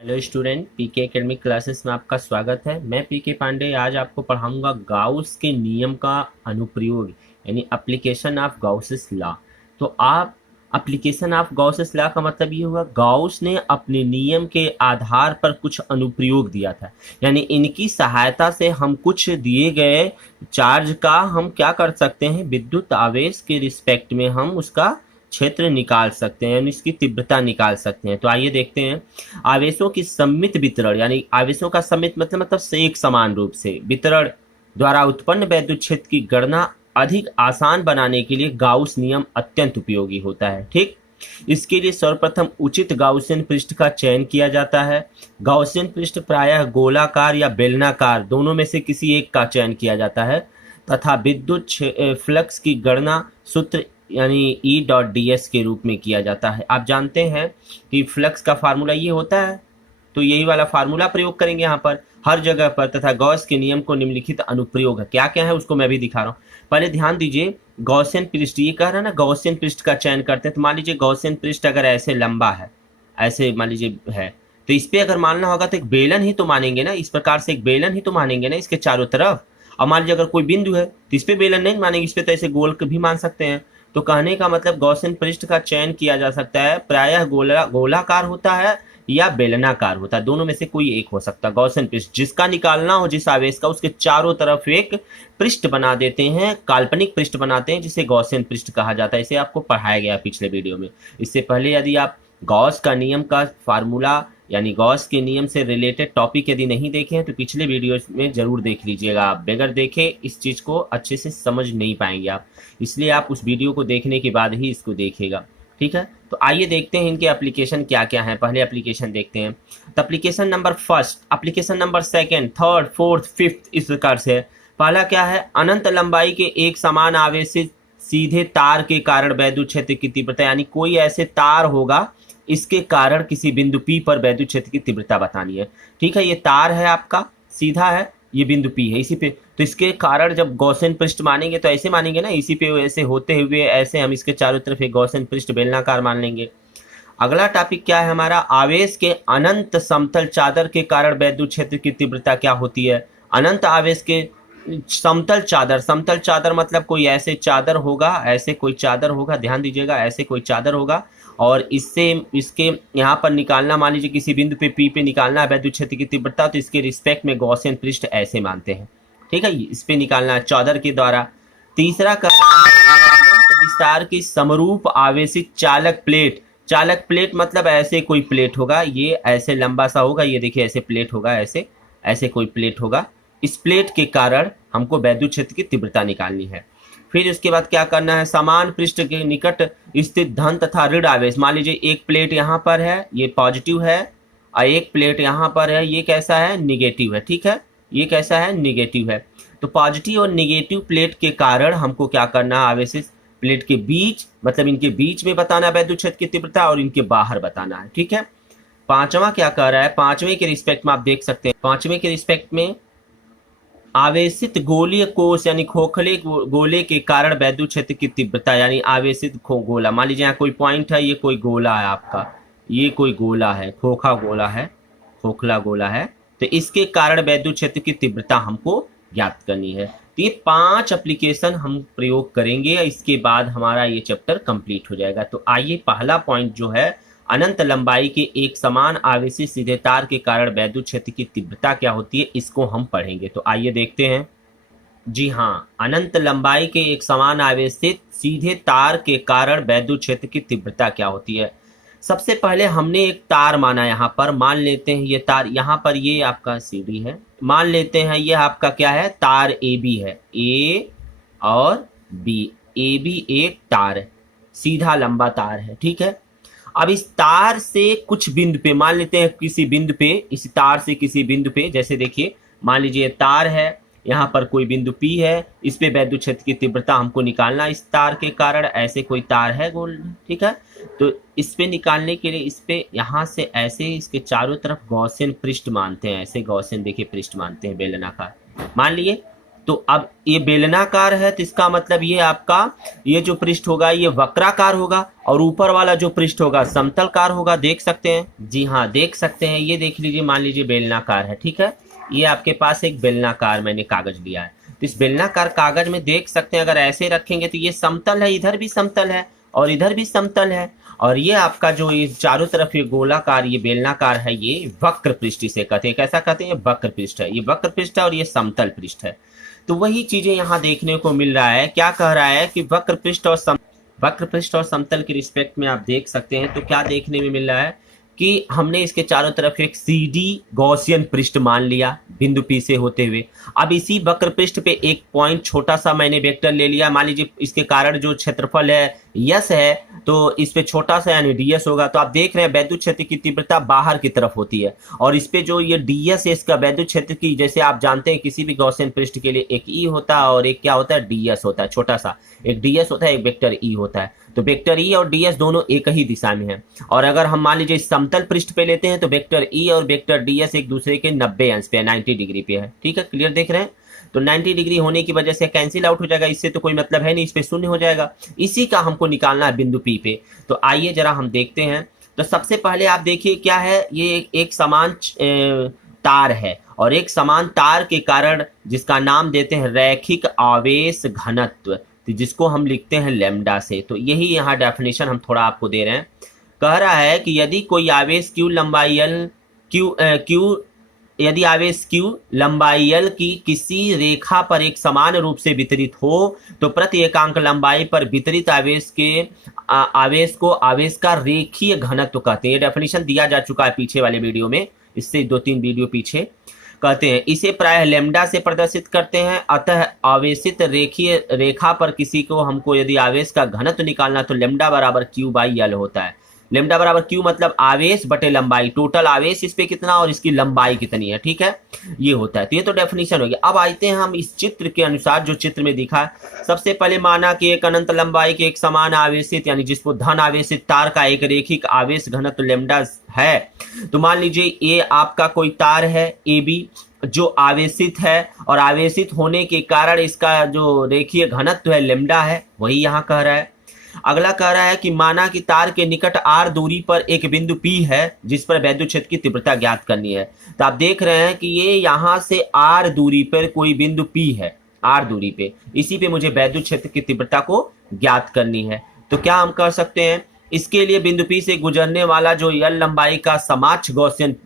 Hello student, पीके academic classes में आपका स्वागत है। मैं पीके पांडे आज आपको पढ़ाऊंगा गाउस के नियम का अनुप्रयोग यानी एप्लीकेशन ऑफ गाउसेस लॉ। तो आप एप्लीकेशन ऑफ गाउसेस लॉ का मतलब ये हुआ गाउस ने अपने नियम के आधार पर कुछ अनुप्रयोग दिया था, यानी इनकी सहायता से हम कुछ दिए गए चार्ज का हम क्या कर सकते हैं, विद्युत आवेश के रिस्पेक्ट में हम उसका क्षेत्र निकाल सकते हैं यानी इसकी तीव्रता निकाल सकते हैं। तो आइए देखते हैं। आवेशों की सम्मित वितरण यानी आवेशों का सम्मित मतलब से एक समान रूप से वितरण द्वारा उत्पन्न वैद्युत क्षेत्र की गणना अधिक आसान बनाने के लिए गाउस नियम अत्यंत उपयोगी होता है। ठीक, इसके लिए सर्वप्रथम उचित गाउसियन पृष्ठ का चयन किया जाता है। गाउसियन पृष्ठ प्रायः गोलाकार या बेलनाकार दोनों में से किसी एक का चयन किया जाता है तथा विद्युत फ्लक्स की गणना सूत्र यानी E.ds के रूप में किया जाता है। आप जानते हैं कि फ्लक्स का फार्मूला ये होता है, तो यही वाला फार्मूला प्रयोग करेंगे यहाँ पर हर जगह पर। तथा गॉस के नियम को निम्नलिखित अनुप्रयोग है, क्या क्या है उसको मैं भी दिखा रहा हूँ। पहले ध्यान दीजिए, गॉसियन पृष्ठ ये कह रहा है ना, गॉसियन पृष्ठ का चयन करते हैं। तो मान लीजिए गॉसियन पृष्ठ अगर ऐसे लंबा है, ऐसे मान लीजिए है, तो इस पर अगर मानना होगा तो एक बेलन ही तो मानेंगे ना, इस प्रकार से एक बेलन ही तो मानेंगे ना इसके चारों तरफ। और मान लीजिए अगर कोई बिंदु है तो इस पर बेलन नहीं मानेंगे, इस पर तो ऐसे गोल भी मान सकते हैं। तो कहने का मतलब गॉसियन पृष्ठ का चयन किया जा सकता है, प्रायः गोलाकार होता है या बेलनाकार होता है, दोनों में से कोई एक हो सकता है। गॉसियन पृष्ठ जिसका निकालना हो जिस आवेश का, उसके चारों तरफ एक पृष्ठ बना देते हैं, काल्पनिक पृष्ठ बनाते हैं, जिसे गॉसियन पृष्ठ कहा जाता है। इसे आपको पढ़ाया गया पिछले वीडियो में। इससे पहले यदि आप गॉस का नियम का फार्मूला यानी गॉस के नियम से रिलेटेड टॉपिक यदि नहीं देखे हैं तो पिछले वीडियो में जरूर देख लीजिएगा। आप बगैर देखे इस चीज़ को अच्छे से समझ नहीं पाएंगे आप, इसलिए आप उस वीडियो को देखने के बाद ही इसको देखिएगा। ठीक है, तो आइए देखते हैं इनके एप्लीकेशन क्या क्या हैं। पहले एप्लीकेशन देखते हैं। तो application number first, application number second, third, fourth, fifth इस प्रकार से है। पहला क्या है, अनंत लंबाई के एक समान आवेशित सीधे तार के कारण वैद्युत क्षेत्र की तीव्रता, यानी कोई ऐसे तार होगा इसके कारण किसी बिंदु P पर वैद्युत क्षेत्र की तीव्रता बतानी है। ठीक है, ये तार है आपका, सीधा है, ये बिंदु P है, इसी पे तो इसके कारण जब गॉसियन पृष्ठ मानेंगे तो ऐसे मानेंगे ना, इसी पे ऐसे होते हुए ऐसे हम इसके चारों तरफ एक गॉसियन पृष्ठ बेलनाकार मान लेंगे। अगला टॉपिक क्या है हमारा, आवेश के अनंत समतल चादर के कारण वैद्युत क्षेत्र की तीव्रता क्या होती है। अनंत आवेश के समतल चादर, समतल चादर मतलब कोई ऐसे चादर होगा, ऐसे कोई चादर होगा, ध्यान दीजिएगा, ऐसे कोई चादर होगा और इससे इसके यहाँ पर निकालना, मान लीजिए किसी बिंदु पे P पे निकालना है वैद्युत क्षेत्र की तीव्रता, तो इसके रिस्पेक्ट में गॉसियन पृष्ठ ऐसे मानते हैं। ठीक है, इस पे निकालना है चादर के द्वारा। तीसरा का अनंत विस्तार की समरूप आवेशित चालक प्लेट, चालक प्लेट मतलब ऐसे कोई प्लेट होगा, ये ऐसे लंबा सा होगा, ये देखिए ऐसे प्लेट होगा, ऐसे ऐसे कोई प्लेट होगा, इस प्लेट के कारण हमको वैद्युत क्षेत्र की तीव्रता निकालनी है। फिर उसके बाद क्या करना है, समान पृष्ठ के निकट स्थित धन तथा ऋण आवेश, मान लीजिए एक प्लेट यहाँ पर है, ये पॉजिटिव है, और एक प्लेट यहाँ पर है, ये कैसा है, निगेटिव है। ठीक है, ये कैसा है, निगेटिव है। तो पॉजिटिव और निगेटिव प्लेट के कारण हमको क्या करना है, आवेशित प्लेट के बीच मतलब इनके बीच में बताना है वैद्युत क्षेत्र की तीव्रता और इनके बाहर बताना है। ठीक है, पांचवा क्या कर रहा है, पांचवें के रिस्पेक्ट में आप देख सकते हैं, पांचवें के रिस्पेक्ट में आवेशित गोलीय कोष यानी खोखले गोले के कारण वैद्युत क्षेत्र की तीव्रता, यानी आवेशित गोला, मान लीजिए यहाँ कोई पॉइंट है, ये कोई गोला है आपका, ये कोई गोला है, खोखा गोला है, खोखला गोला है, तो इसके कारण वैद्युत क्षेत्र की तीव्रता हमको ज्ञात करनी है। तो ये 5 एप्लीकेशन हम प्रयोग करेंगे, इसके बाद हमारा ये चैप्टर कंप्लीट हो जाएगा। तो आइए पहला पॉइंट जो है, अनंत लंबाई के एक समान आवेशित सीधे तार के कारण वैद्युत क्षेत्र की तीव्रता क्या होती है, इसको हम पढ़ेंगे। तो आइए देखते हैं। जी हाँ, अनंत लंबाई के एक समान आवेशित सीधे तार के कारण वैद्युत क्षेत्र की तीव्रता क्या होती है। सबसे पहले हमने एक तार माना, यहाँ पर मान लेते हैं ये तार, यहाँ पर ये आपका CD है, मान लेते हैं ये आपका क्या है, तार AB है, A और B, AB एक तार है, सीधा लंबा तार है। ठीक है, अब इस तार से कुछ बिंदु पे, मान लेते हैं किसी बिंदु पे, इस तार से किसी बिंदु पे, जैसे देखिए मान लीजिए तार है, यहाँ पर कोई बिंदु P है, इस पे वैद्युत क्षेत्र की तीव्रता हमको निकालना, इस तार के कारण ऐसे कोई तार है गोल। ठीक है, तो इस पे निकालने के लिए इस पे यहाँ से ऐसे इसके चारों तरफ गॉसियन पृष्ठ मानते हैं, ऐसे गॉसियन देखिए पृष्ठ मानते हैं बेलनाकार मान लिए। तो अब ये बेलनाकार है तो इसका मतलब ये आपका ये जो पृष्ठ होगा ये वक्राकार होगा और ऊपर वाला जो पृष्ठ होगा समतलकार होगा। देख सकते हैं, जी हाँ देख सकते हैं, ये देख लीजिए, मान लीजिए बेलनाकार है, ठीक है। ये आपके पास एक बेलनाकार मैंने कागज लिया है, तो इस बेलनाकार कागज में देख सकते हैं अगर ऐसे रखेंगे तो ये समतल है, इधर भी समतल है और इधर भी समतल है, और ये आपका जो ये चारों तरफ ये गोलाकार ये बेलनाकार है, ये वक्र पृष्ठ इसे कहते हैं। कैसा कहते हैं? वक्र पृष्ठ है, ये वक्र पृष्ठ है और ये समतल पृष्ठ है। तो वही चीजें यहाँ देखने को मिल रहा है। क्या कह रहा है कि वक्र पृष्ठ और समतल के रिस्पेक्ट में आप देख सकते हैं तो क्या देखने में मिल रहा है कि हमने इसके चारों तरफ एक सीडी गॉसियन पृष्ठ मान लिया बिंदु P से होते हुए। अब इसी वक्र पृष्ठ पे एक पॉइंट छोटा सा मैंने वेक्टर ले लिया, मान लीजिए इसके कारण जो क्षेत्रफल है यस है, तो इस पे छोटा सा यानी ds होगा। तो आप देख रहे हैं वैद्युत क्षेत्र की तीव्रता बाहर की तरफ होती है, और इस पे जो ये ds है इसका वैद्युत क्षेत्र की, जैसे आप जानते हैं किसी भी गॉसियन पृष्ठ के लिए एक e होता है और एक क्या होता है, ds होता है, छोटा सा एक ds होता है, एक वेक्टर e होता है। तो वेक्टर e और ds दोनों एक ही दिशा में है। और अगर हम मान लीजिए समतल पृष्ठ पे लेते हैं तो वेक्टर e और वेक्टर ds एक दूसरे के 90 अंश पे 90 डिग्री पे है, ठीक है, क्लियर देख रहे हैं। तो 90 डिग्री होने की वजह से कैंसिल आउट हो जाएगा, इससे तो कोई मतलब है नहीं, इस पे शून्य हो जाएगा। इसी का हमको निकालना है बिंदु P पे। तो आइए जरा हम देखते हैं। तो सबसे पहले आप देखिए क्या है, ये एक समान तार है और एक समान तार के कारण जिसका नाम देते हैं रैखिक आवेश घनत्व, तो जिसको हम लिखते हैं लैम्डा से। तो यही यहाँ डेफिनेशन हम थोड़ा आपको दे रहे हैं। कह रहा है कि यदि कोई आवेश q लंबाई l यदि आवेश q लंबाई l की किसी रेखा पर एक समान रूप से वितरित हो तो प्रति एकांक लंबाई पर वितरित आवेश को आवेश का रेखीय घनत्व कहते हैं। ये डेफिनेशन दिया जा चुका है पीछे वाले वीडियो में, इससे 2-3 वीडियो पीछे। कहते हैं इसे प्रायः लैम्डा से प्रदर्शित करते हैं। अतः आवेशित रेखीय रेखा पर किसी को हमको यदि आवेश का घनत्व निकालना तो लैम्डा बराबर q/l होता है। लैम्डा बराबर q मतलब आवेश बटे लंबाई, टोटल आवेश इस पे कितना और इसकी लंबाई कितनी है, ठीक है, ये होता है। तो ये तो डेफिनेशन हो गया। अब आते हैं हम इस चित्र के अनुसार, जो चित्र में दिखा है। सबसे पहले माना कि एक अनंत लंबाई के एक समान आवेशित यानी जिसको धन आवेशित तार का एक रेखिक आवेश घनत्व लैम्डा है। तो मान लीजिए ये आपका कोई तार है AB जो आवेशित है और आवेशित होने के कारण इसका जो रेखीय घनत्व है लैम्डा है, वही यहाँ कह रहा है। अगला कह रहा है कि माना कि तार के निकट r दूरी पर एक बिंदु P है जिस पर वैद्युत क्षेत्र की तीव्रता ज्ञात करनी है। तो आप देख रहे हैं कि ये यहाँ से r दूरी पर कोई बिंदु P है, r दूरी पे, इसी पे मुझे वैद्युत क्षेत्र की तीव्रता को ज्ञात करनी है। तो क्या हम कर सकते हैं, इसके लिए बिंदु P से गुजरने वाला जो l लंबाई का समाक्ष गॉसियन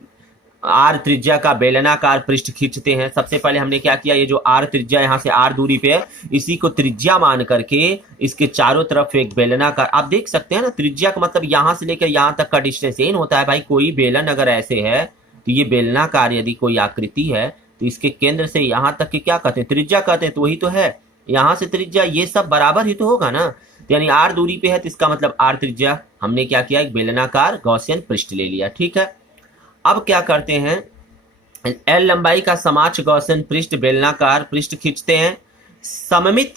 r त्रिज्या का बेलनाकार पृष्ठ खींचते हैं। सबसे पहले हमने क्या किया, ये जो r त्रिज्या यहाँ से r दूरी पे है इसी को त्रिज्या मान करके इसके चारों तरफ एक बेलनाकार, आप देख सकते हैं ना, त्रिज्या का मतलब यहाँ से लेकर यहाँ तक का डिस्टेंस एन होता है। भाई कोई बेलन अगर ऐसे है तो ये बेलनाकार यदि कोई आकृति है तो इसके केंद्र से यहाँ तक की क्या कहते हैं, त्रिज्या कहते हैं। तो वही तो है, यहाँ से त्रिज्या ये सब बराबर ही तो होगा ना। तो यानी r दूरी पे है तो इसका मतलब r त्रिज्या, हमने क्या किया, एक बेलनाकार गॉसियन पृष्ठ ले लिया, ठीक है। अब क्या करते हैं, l लंबाई का समाक्ष गॉसियन पृष्ठ बेलनाकार पृष्ठ खींचते हैं। सममित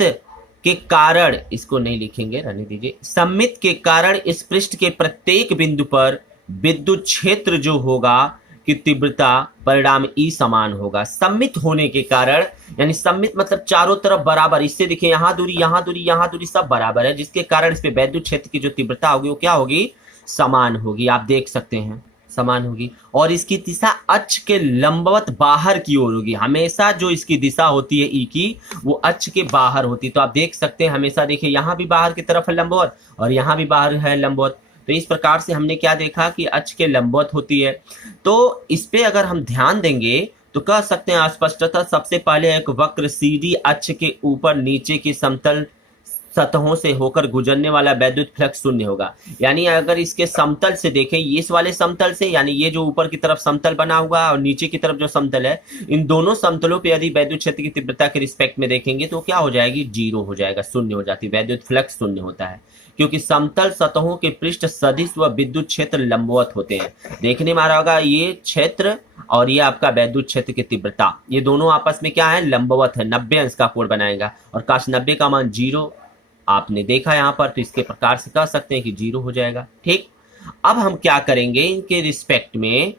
के कारण, इसको नहीं लिखेंगे, रहने दीजिए, सममित के कारण इस पृष्ठ के प्रत्येक बिंदु पर विद्युत क्षेत्र जो होगा की तीव्रता परिणाम E समान होगा। सममित होने के कारण, यानी सममित मतलब चारों तरफ बराबर, इससे देखिए यहाँ दूरी यहाँ दूरी यहाँ दूरी सब बराबर है, जिसके कारण इस पे वैद्युत क्षेत्र की जो तीव्रता होगी वो क्या होगी, समान होगी। आप देख सकते हैं समान होगी, और इसकी दिशा अक्ष के लंबवत बाहर की ओर होगी। हमेशा जो इसकी दिशा होती है ई की वो अक्ष के बाहर होती है। तो आप देख सकते हैं हमेशा, देखिए यहाँ भी बाहर की तरफ है लंबवत और यहाँ भी बाहर है लंबवत। तो इस प्रकार से हमने क्या देखा कि अक्ष के लंबवत होती है। तो इस पे अगर हम ध्यान देंगे तो कह सकते हैं स्पष्टतः सबसे पहले एक वक्र CD अक्ष के ऊपर नीचे की समतल सतहों से होकर गुजरने वाला वैद्युत फ्लक्स शून्य होगा। यानी अगर इसके समतल से देखें, इस वाले समतल से, यानी ये जो ऊपर की तरफ समतल बना हुआ और नीचे की तरफ जो समतल है, इन दोनों समतलों पे यदि वैद्युत क्षेत्र की तीव्रता के रिस्पेक्ट में देखेंगे तो क्या हो जाएगी, जीरो हो जाएगा, शून्य हो जाती है, वैद्युत फ्लक्स शून्य होता है, क्योंकि समतल सतहों के पृष्ठ सदिश व विद्युत क्षेत्र लंबवत होते हैं। देखने में आ रहा होगा ये क्षेत्र और ये आपका वैद्युत क्षेत्र की तीव्रता, ये दोनों आपस में क्या है, लंबवत है, 90 अंश का कोण बनाएगा। और काश 90 का मान 0 आपने देखा यहाँ पर, तो इसके प्रकार से कह सकते हैं कि 0 हो जाएगा, ठीक। अब हम क्या करेंगे, इनके रिस्पेक्ट में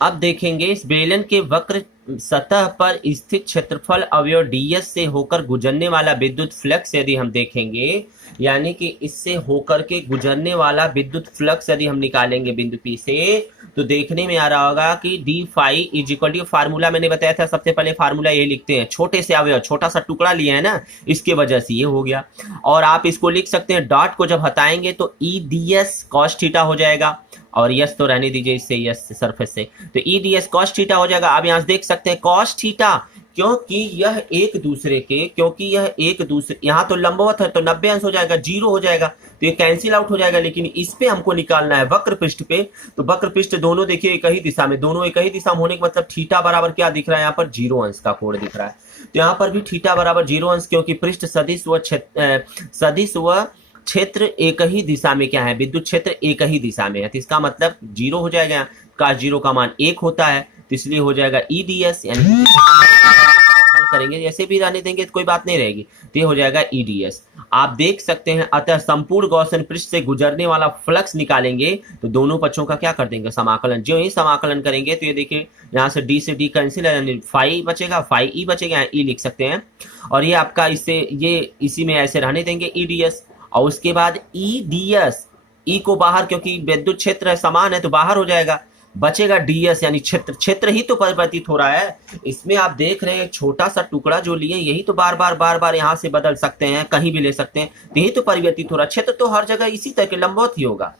अब देखेंगे इस बेलन के वक्र सतह पर स्थित क्षेत्रफल अवयव ds से होकर गुजरने वाला विद्युत फ्लक्स यदि हम देखेंगे, यानी कि इससे होकर के गुजरने वाला विद्युत फ्लक्स यदि हम निकालेंगे बिंदु P से, तो देखने में आ रहा होगा कि D phi is equal to, formula मैंने बताया था, सबसे पहले फार्मूला ये लिखते हैं, छोटे से अवयव छोटा सा टुकड़ा लिया है ना, इसके वजह से ये हो गया। और आप इसको लिख सकते हैं, डॉट को जब हटाएंगे तो E D S cos theta हो जाएगा, और यस तो रहने दीजिए इससे, यस सरफेस से, तो E D S cos theta हो जाएगा। आप यहाँ से देख सकते हैं कॉस थीटा, क्योंकि यह एक दूसरे के, क्योंकि यह एक दूसरे, यहाँ तो लंबवत है तो 90 अंश हो जाएगा, जीरो हो जाएगा, तो ये कैंसिल आउट हो जाएगा। लेकिन इस पे हमको निकालना है वक्र पृष्ठ पे, तो वक्र पृष्ठ दोनों देखिए एक ही दिशा में, दोनों एक ही दिशा में होने का मतलब थीटा बराबर क्या दिख रहा है, यहाँ पर 0 अंश का कोण दिख रहा है। तो यहाँ पर भी थीटा बराबर 0 अंश, क्योंकि पृष्ठ सदिश व क्षेत्र एक ही दिशा में क्या है, विद्युत क्षेत्र एक ही दिशा में है, तो इसका मतलब 0 हो जाएगा। का 0 का मान 1 होता है, तो इसलिए हो जाएगा ई डी एस, यानी हल करेंगे ऐसे भी रहने देंगे तो कोई बात नहीं रहेगी, तो ये हो जाएगा ई डी एस। आप देख सकते हैं, अतः संपूर्ण गॉसियन पृष्ठ से गुजरने वाला फ्लक्स निकालेंगे तो दोनों पक्षों का क्या कर देंगे, समाकलन। जो ही समाकलन करेंगे तो ये देखिए यहाँ से डी कैंसिल है, यानी फाई बचेगा, फाई ई बचेगा, यहाँ ई लिख सकते हैं, और ये आपका इससे ये इसी में ऐसे रहने देंगे ई डी एस। और उसके बाद ई डी एस, ई को बाहर, क्योंकि विद्युत क्षेत्र है समान है तो बाहर हो जाएगा, बचेगा डीएस, यानी क्षेत्र, क्षेत्र ही तो परिवर्तित हो रहा है। इसमें आप देख रहे हैं छोटा सा टुकड़ा जो लिए, यही तो बार बार यहाँ से बदल सकते हैं, कहीं भी ले सकते हैं, तो यही तो परिवर्तित हो रहा है। क्षेत्र तो हर जगह इसी तरह के लंबवत ही होगा,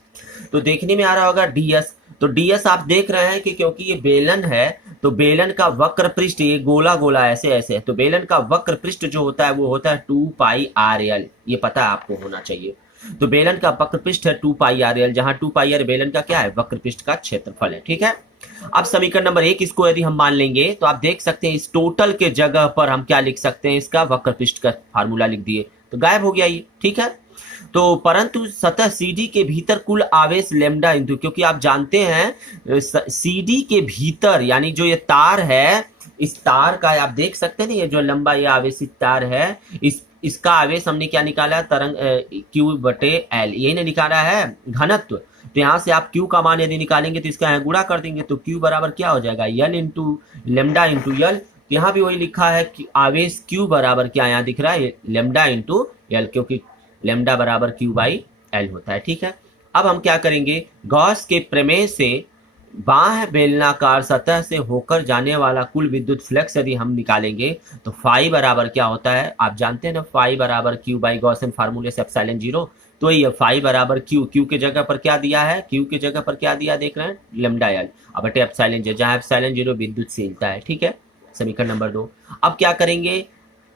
तो देखने में आ रहा होगा डीएस। तो डीएस आप देख रहे हैं कि क्योंकि ये बेलन है, तो बेलन का वक्र पृष्ठ, ये गोला गोला ऐसे ऐसे है, तो बेलन का वक्र पृष्ठ जो होता है वो होता है 2 पाई आर एल, ये पता आपको होना चाहिए। तो बेलन का वक्र पृष्ठ है 2 पाई आर एल, जहां 2 पाई आर बेलन का क्या है, वक्र पृष्ठ का क्षेत्रफल है, ठीक है। अब समीकरण नंबर 1 इसको यदि हम मान लेंगे तो आप देख सकते हैं इस टोटल के जगह पर हम क्या लिख सकते हैं, इसका वक्र पृष्ठ का फार्मूला लिख दिए, तो गायब हो गया ये, ठीक है। तो परंतु सतह CD के भीतर कुल आवेश लेमडा इंटू, क्योंकि आप जानते हैं CD के भीतर, यानी जो ये तार है, इस तार का आप देख सकते हैं ना, ये जो लंबा ये आवेशित तार है, इसका आवेश हमने क्या निकाला, तरंग Q/L, यही ने निकाला है घनत्व। तो यहाँ से आप Q का मान यदि निकालेंगे तो इसका यहाँ गुणा कर देंगे, तो Q बराबर क्या हो जाएगा, L into lambda into L। यहाँ भी वही लिखा है कि आवेश Q बराबर क्या यहाँ दिख रहा है, लेमडा इंटू L, क्योंकि लेमडा बराबर Q/L होता है, ठीक है। अब हम क्या करेंगे, गॉस के प्रमेय से बाह्य बेलनाकार सतह से होकर जाने वाला कुल विद्युत फ्लक्स यदि हम निकालेंगे तो फाई बराबर क्या होता है, आप जानते हैं ना, फाई बराबर Q/गॉसियन फार्मूले से एप्सिलॉन 0। तो ये फाई बराबर Q के जगह पर क्या दिया है, Q के जगह पर क्या दिया देख रहे हैं, लेमडा L, अब बटे एप्सिलॉन 0, जहां एप्सिलॉन 0 विद्युतशीलता है, ठीक है। समीकरण नंबर 2। अब क्या करेंगे,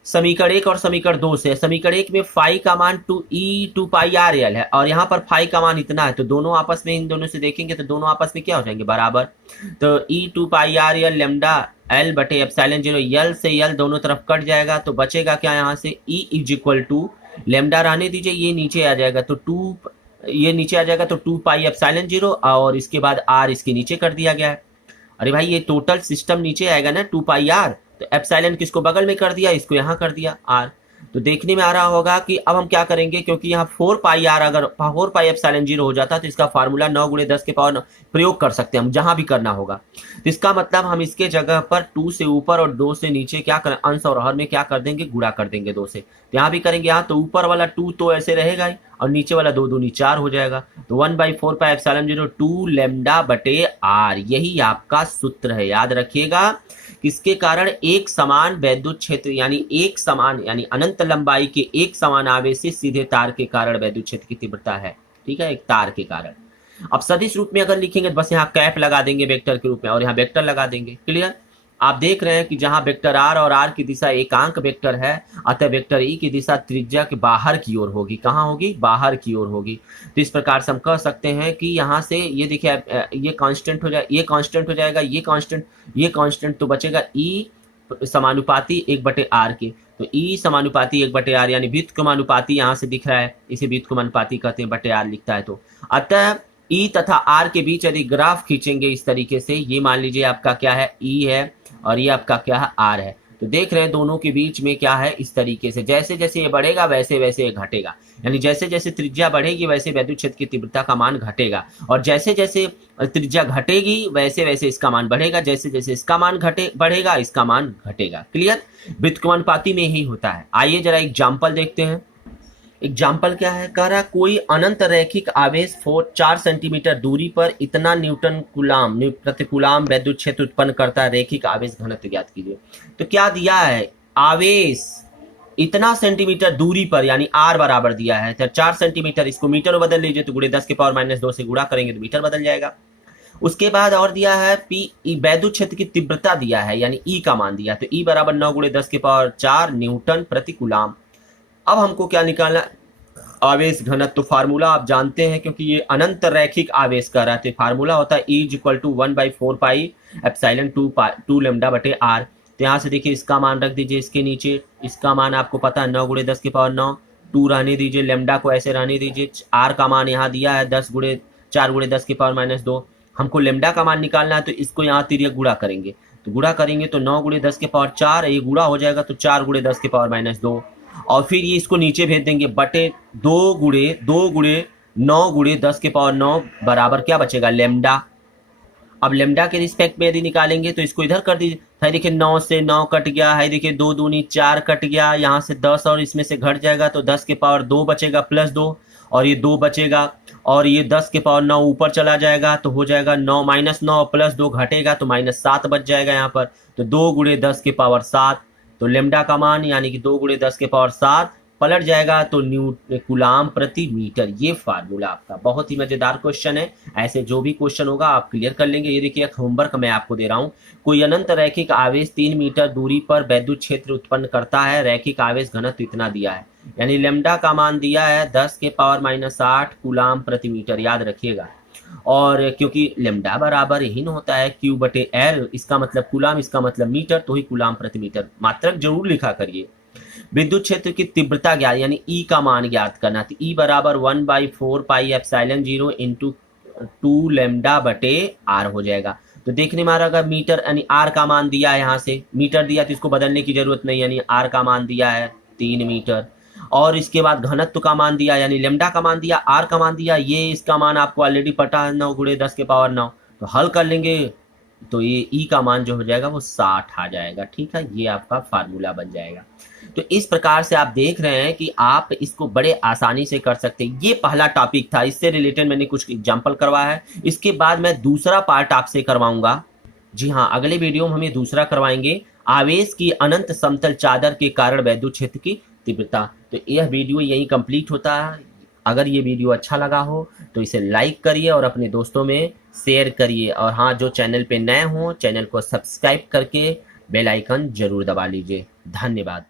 समीकरण 1 और समीकरण 2 से, समीकरण 1 में फाई का मान 2 पाई आर एल है, और यहाँ पर फाई का मान इतना है, तो दोनों आपस में, इन दोनों से देखेंगे तो दोनों आपस में क्या हो जाएंगे, बराबर। तो E 2 पाई आर एल लेमडा L बटे एप्सिलॉन 0, L से L दोनों तरफ कट जाएगा, तो बचेगा क्या यहाँ से, E is equal to lambda रहने दीजिए, ये नीचे आ जाएगा, तो 2, ये नीचे आ जाएगा, तो 2 पाई एप्सिलॉन 0, और इसके बाद R इसके नीचे कर दिया गया है। अरे भाई ये टोटल सिस्टम नीचे आएगा ना, 2 पाई आर, तो एप्सिलॉन किसको बगल में कर दिया, इसको यहाँ कर दिया आर। तो देखने में आ रहा होगा कि अब हम क्या करेंगे, क्योंकि यहाँ 4 पाई आर, अगर 4 पाई एप्सिलॉन 0 हो जाता तो इसका फार्मूला 9 × 10 के पावर प्रयोग कर सकते हैं हम, जहां भी करना होगा। तो इसका मतलब हम इसके जगह पर 2 से ऊपर और 2 से नीचे क्या करें, अंश और हर में क्या कर देंगे, गुणा कर देंगे 2 से। तो यहाँ भी करेंगे, यहाँ तो ऊपर वाला 2 तो ऐसे रहेगा ही, और नीचे वाला 2 दूनी 4 हो जाएगा, तो 1/4 पाई एप्सिलॉन 0 2 लेमडा बटे आर, यही आपका सूत्र है, याद रखिएगा। किसके कारण, एक समान वैद्युत क्षेत्र, यानी एक समान, यानी अनंत लंबाई के एक समान आवेशित सीधे तार के कारण वैद्युत क्षेत्र की तीव्रता है, ठीक है, एक तार के कारण। अब सदिश रूप में अगर लिखेंगे तो बस यहाँ कैप लगा देंगे वेक्टर के रूप में, और यहाँ वेक्टर लगा देंगे, क्लियर। आप देख रहे हैं कि जहां वेक्टर आर और आर की दिशा एकांक वेक्टर है, अतः वेक्टर ई की दिशा त्रिज्या के बाहर की ओर होगी, कहाँ होगी, बाहर की ओर होगी। तो इस प्रकार से हम कह सकते हैं कि यहाँ से ये देखिए, ये कांस्टेंट हो जाए, ये कांस्टेंट हो जाएगा, ये कांस्टेंट, तो बचेगा ई समानुपाती 1/r के, तो ई समानुपाती 1/r, यानी व्युत्क्रमानुपाती यहाँ से दिख रहा है, इसे व्युत्क्रमानुपाती कहते हैं, बटे आर लिखता है। तो अतः ई तथा आर के बीच यदि ग्राफ खींचेंगे इस तरीके से, ये मान लीजिए आपका क्या है, ई है, और ये आपका क्या है, आर है, तो देख रहे हैं दोनों के बीच में क्या है, इस तरीके से जैसे जैसे ये बढ़ेगा वैसे वैसे ये घटेगा, यानी जैसे जैसे त्रिज्या बढ़ेगी वैसे विद्युत क्षेत्र की तीव्रता का मान घटेगा, और जैसे जैसे त्रिज्या घटेगी वैसे वैसे इसका मान बढ़ेगा, जैसे जैसे इसका मान बढ़ेगा इसका मान घटेगा। क्लियर? व्युत्क्रमानुपाती में ही होता है। आइए जरा एग्जाम्पल देखते हैं। एग्जाम्पल क्या है, कह रहा कोई अनंत रैखिक आवेश 4 सेंटीमीटर दूरी पर इतना न्यूटन कुलाम प्रति कुलाम विद्युत क्षेत्र उत्पन्न करता है, रैखिक आवेश घनत्व ज्ञात कीजिए। तो क्या दिया है, आवेश इतना सेंटीमीटर दूरी पर, यानी आर बराबर दिया है, तो 4 सेंटीमीटर, इसको मीटर में बदल लीजिए तो गुणे 10 के पावर -2 से गुणा करेंगे तो मीटर बदल जाएगा। उसके बाद और दिया है पी विद्युत क्षेत्र की तीव्रता दिया है, यानी ई का मान दिया, तो ई बराबर 9 गुणे 10 के पावर 4 न्यूटन प्रति कुलाम। अब हमको क्या निकालना, आवेश घनत्व। तो फार्मूला आप जानते हैं, क्योंकि ये अनंत रैखिक आवेश का रहा है, फार्मूला होता है E = 1/4 पाई एप्सिलॉन 2 लैम्डा बटे आर। तो यहाँ से देखिए इसका मान रख दीजिए इसके नीचे, इसका मान आपको पता है 9 गुणे 10 के पावर 9, 2 रहने दीजिए, लैम्डा को ऐसे रहने दीजिए, आर का मान यहाँ दिया है 4 गुणे 10 के पावर -2। हमको लैम्डा का मान निकालना है, तो इसको यहाँ तिर्यक गुणा करेंगे, तो गुणा करेंगे तो 9 गुणे 10 के पावर 4, ये गुणा हो जाएगा तो 4 गुणे 10 के पावर -2, और फिर ये इसको नीचे भेज देंगे बटे 2 गुणे 9 गुणे 10 के पावर 9 बराबर क्या बचेगा, लैम्डा। अब लैम्डा के रिस्पेक्ट में यदि निकालेंगे तो इसको इधर कर दीजिए, है देखिए 9 से 9 कट गया, है देखिए 2 दूनी 4 कट गया, यहाँ से 10 और इसमें से घट जाएगा तो 10 के पावर 2 बचेगा +2, और ये 2 बचेगा, और ये 10 के पावर 9 ऊपर चला जाएगा तो हो जाएगा 9 -9 +2 घटेगा तो -7 बच जाएगा यहाँ पर, तो 2 गुणे 10 के पावर 7, तो लैम्डा का मान यानी कि 2 गुणे 10 के पावर 7 पलट जाएगा तो कुलाम प्रति मीटर। ये फार्मूला आपका बहुत ही मजेदार क्वेश्चन है, ऐसे जो भी क्वेश्चन होगा आप क्लियर कर लेंगे। ये देखिए होमवर्क मैं आपको दे रहा हूँ, कोई अनंत रैखिक आवेश 3 मीटर दूरी पर विद्युत क्षेत्र उत्पन्न करता है, रैखिक आवेश घनत्व इतना दिया है, यानी लैम्डा का मान दिया है 10 के पावर -8 कुलाम प्रति मीटर, याद रखिएगा। और क्योंकि लैम्डा बराबर यही न होता है Q/L, इसका मतलब कुलाम, इसका मतलब मीटर, तो ही कुलाम प्रति मीटर, मात्रक जरूर लिखा करिए। विद्युत क्षेत्र की तीव्रता ज्ञात, यानी E का मान ज्ञात करना, तो E बराबर 1/4 पाई एप्सिलॉन 0 × 2 लैम्डा बटे आर हो जाएगा। तो देखने में आ रहा मीटर, यानी आर का मान दिया है, यहाँ से मीटर दिया तो इसको बदलने की जरूरत नहीं, यानी आर का मान दिया है 3 मीटर, और इसके बाद घनत्व का मान दिया, यानी लैम्डा का मान दिया, आर का मान दिया, ये इसका मान आपको ऑलरेडी पता है 9 गुणे 10 के पावर 9, तो हल कर लेंगे तो ये ई का मान जो हो जाएगा वो 60 आ जाएगा। ठीक है, ये आपका फार्मूला बन जाएगा। तो इस प्रकार से आप देख रहे हैं कि आप इसको बड़े आसानी से कर सकते हैं। ये पहला टॉपिक था, इससे रिलेटेड मैंने कुछ एग्जाम्पल करवाया है, इसके बाद मैं दूसरा पार्ट आपसे करवाऊंगा। जी हाँ, अगले वीडियो में हम ये दूसरा करवाएंगे, आवेश की अनंत समतल चादर के कारण विद्युत क्षेत्र की तीव्रता। तो यह वीडियो यहीं कंप्लीट होता है। अगर ये वीडियो अच्छा लगा हो तो इसे लाइक करिए और अपने दोस्तों में शेयर करिए, और हाँ, जो चैनल पे नए हों चैनल को सब्सक्राइब करके बेल आइकन जरूर दबा लीजिए। धन्यवाद।